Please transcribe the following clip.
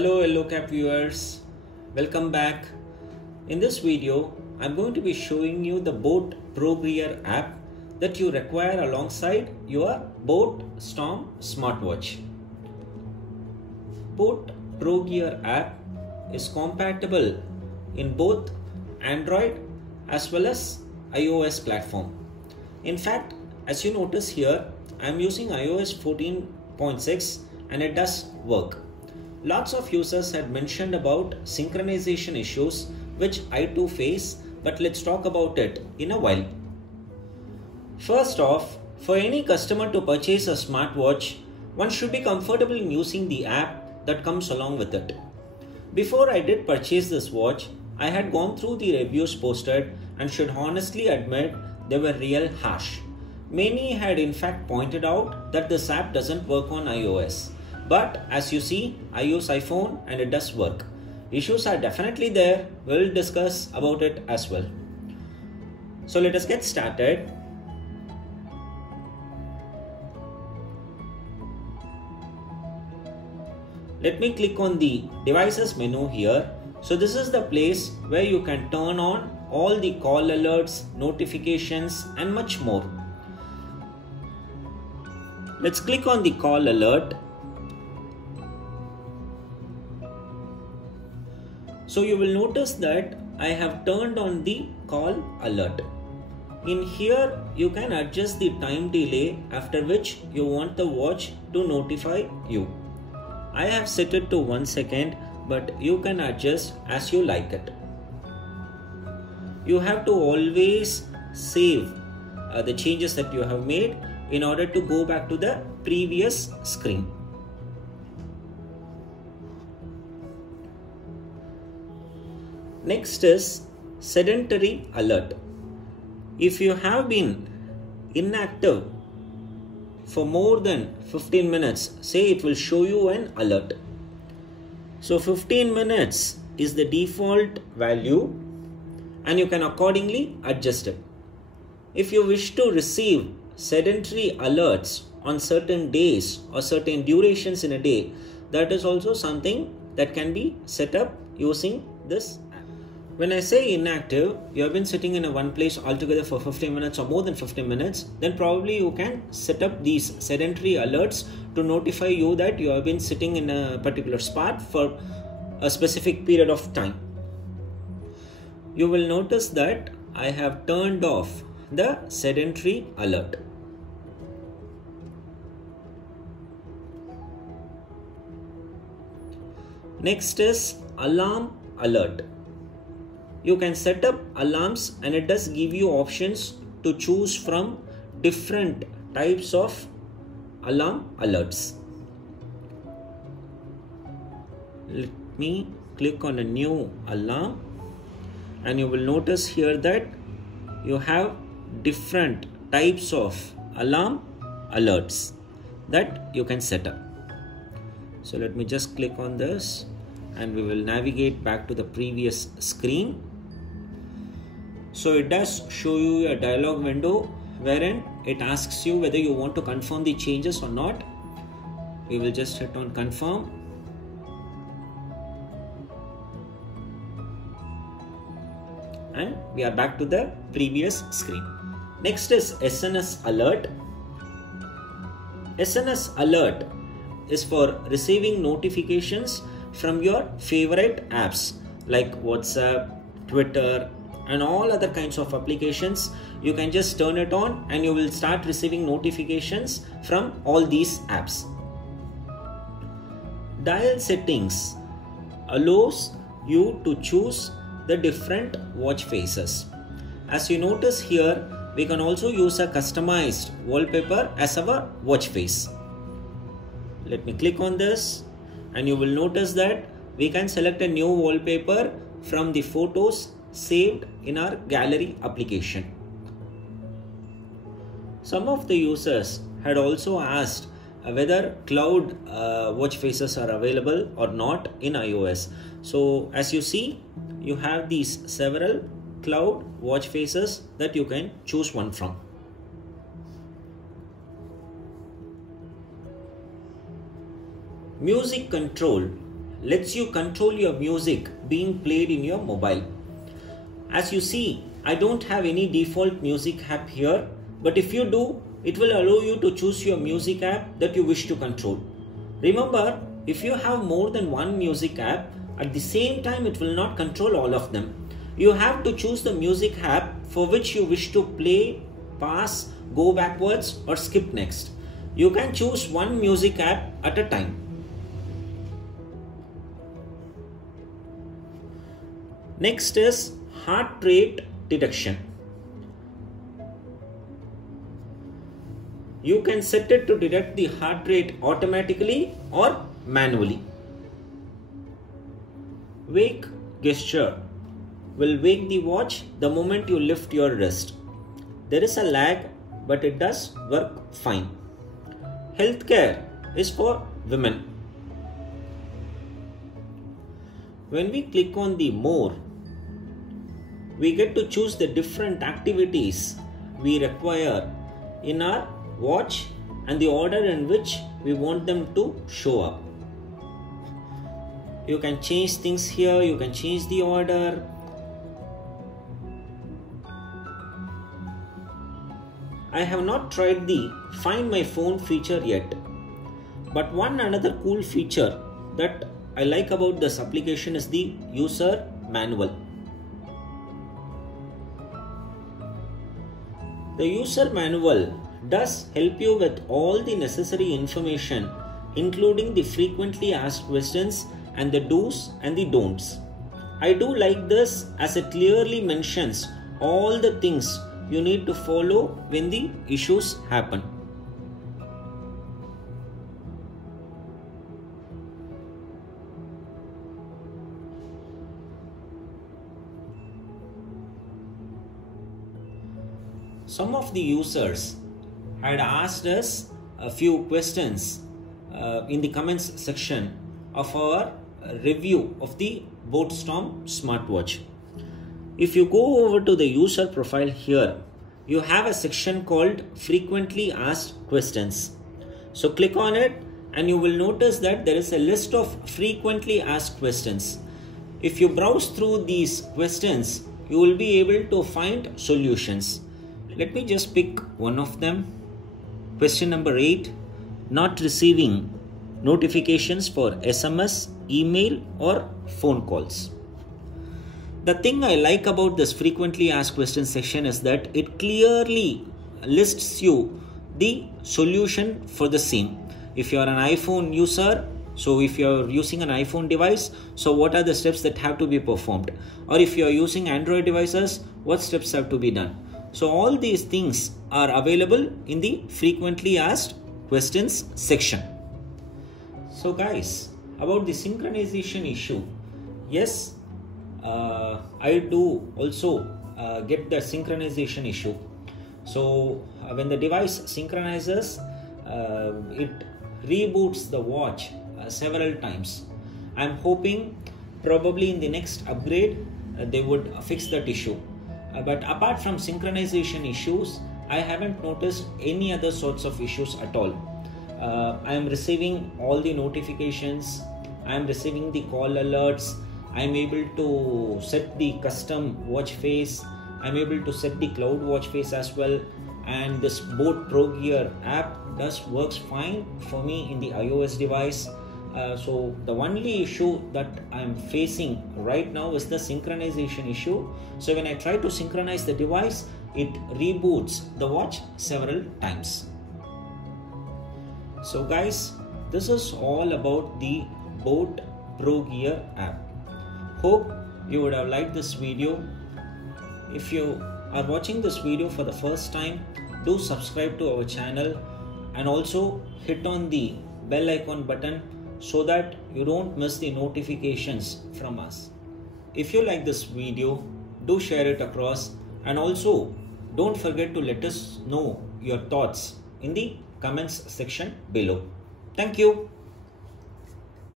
Hello YellowCap viewers, welcome back. In this video, I'm going to be showing you the Boat Pro Gear app that you require alongside your Boat Storm smartwatch. Boat Pro Gear app is compatible in both Android as well as iOS platform. In fact, as you notice here, I'm using iOS 14.6 and it does work. Lots of users had mentioned about synchronization issues which I too face, but let's talk about it in a while. First off, for any customer to purchase a smartwatch, one should be comfortable in using the app that comes along with it. Before I did purchase this watch, I had gone through the reviews posted and should honestly admit they were real harsh. Many had in fact pointed out that this app doesn't work on iOS. But as you see, I use iPhone and it does work. Issues are definitely there. We'll discuss about it as well. So let us get started. Let me click on the devices menu here. So this is the place where you can turn on all the call alerts, notifications and much more. Let's click on the call alert. So you will notice that I have turned on the call alert. In here, you can adjust the time delay after which you want the watch to notify you. I have set it to 1 second, but you can adjust as you like it. You have to always save the changes that you have made in order to go back to the previous screen. Next is sedentary alert. If you have been inactive for more than 15 minutes, say it will show you an alert. So 15 minutes is the default value and you can accordingly adjust it. If you wish to receive sedentary alerts on certain days or certain durations in a day, that is also something that can be set up using this app. When I say inactive, you have been sitting in one place altogether for 15 minutes or more than 15 minutes, then probably you can set up these sedentary alerts to notify you that you have been sitting in a particular spot for a specific period of time. You will notice that I have turned off the sedentary alert. Next is alarm alert. You can set up alarms and it does give you options to choose from different types of alarm alerts. Let me click on a new alarm and you will notice here that you have different types of alarm alerts that you can set up. So let me just click on this and we will navigate back to the previous screen. So it does show you a dialog window wherein it asks you whether you want to confirm the changes or not. We will just hit on confirm. And we are back to the previous screen. Next is SNS alert. SNS alert is for receiving notifications from your favorite apps like WhatsApp, Twitter and all other kinds of applications. You can just turn it on and you will start receiving notifications from all these apps. Dial settings allows you to choose the different watch faces. As you notice here, we can also use a customized wallpaper as our watch face. Let me click on this and you will notice that we can select a new wallpaper from the photos saved in our gallery application. Some of the users had also asked whether cloud watch faces are available or not in iOS. So as you see, you have these several cloud watch faces that you can choose one from. Music control lets you control your music being played in your mobile. As you see, I don't have any default music app here, but if you do, it will allow you to choose your music app that you wish to control. Remember, if you have more than one music app, at the same time it will not control all of them. You have to choose the music app for which you wish to play, pass, go backwards or skip next. You can choose one music app at a time. Next is heart rate detection. You can set it to detect the heart rate automatically or manually. Wake gesture will wake the watch the moment you lift your wrist. There is a lag, but it does work fine. Healthcare is for women. When we click on the more, we get to choose the different activities we require in our watch and the order in which we want them to show up. You can change things here, you can change the order. I have not tried the Find My Phone feature yet, but one another cool feature that I like about this application is the user manual. The user manual does help you with all the necessary information, including the frequently asked questions and the do's and the don'ts. I do like this as it clearly mentions all the things you need to follow when the issues happen. Some of the users had asked us a few questions in the comments section of our review of the Boatstorm smartwatch. If you go over to the user profile here, you have a section called Frequently Asked Questions. So click on it and you will notice that there is a list of frequently asked questions. If you browse through these questions, you will be able to find solutions. Let me just pick one of them. Question number 8, not receiving notifications for SMS, email or phone calls. The thing I like about this frequently asked questions section is that it clearly lists you the solution for the same. If you are an iPhone user, so if you are using an iPhone device, so what are the steps that have to be performed? Or if you are using Android devices, what steps have to be done? So all these things are available in the frequently asked questions section. So guys, about the synchronization issue, yes, I do also get the synchronization issue. So when the device synchronizes, it reboots the watch several times. I'm hoping probably in the next upgrade they would fix that issue. But apart from synchronization issues, I haven't noticed any other sorts of issues at all. I am receiving all the notifications, I am receiving the call alerts, I am able to set the custom watch face, I am able to set the cloud watch face as well, and this Boat Pro Gear app works fine for me in the iOS device. So the only issue that I'm facing right now is the synchronization issue. So when I try to synchronize the device, it reboots the watch several times. So guys, this is all about the Boat Pro Gear app. Hope you would have liked this video. If you are watching this video for the first time, do subscribe to our channel and also hit on the bell icon button so that you don't miss the notifications from us. If you like this video, do share it across, and also don't forget to let us know your thoughts in the comments section below. Thank you.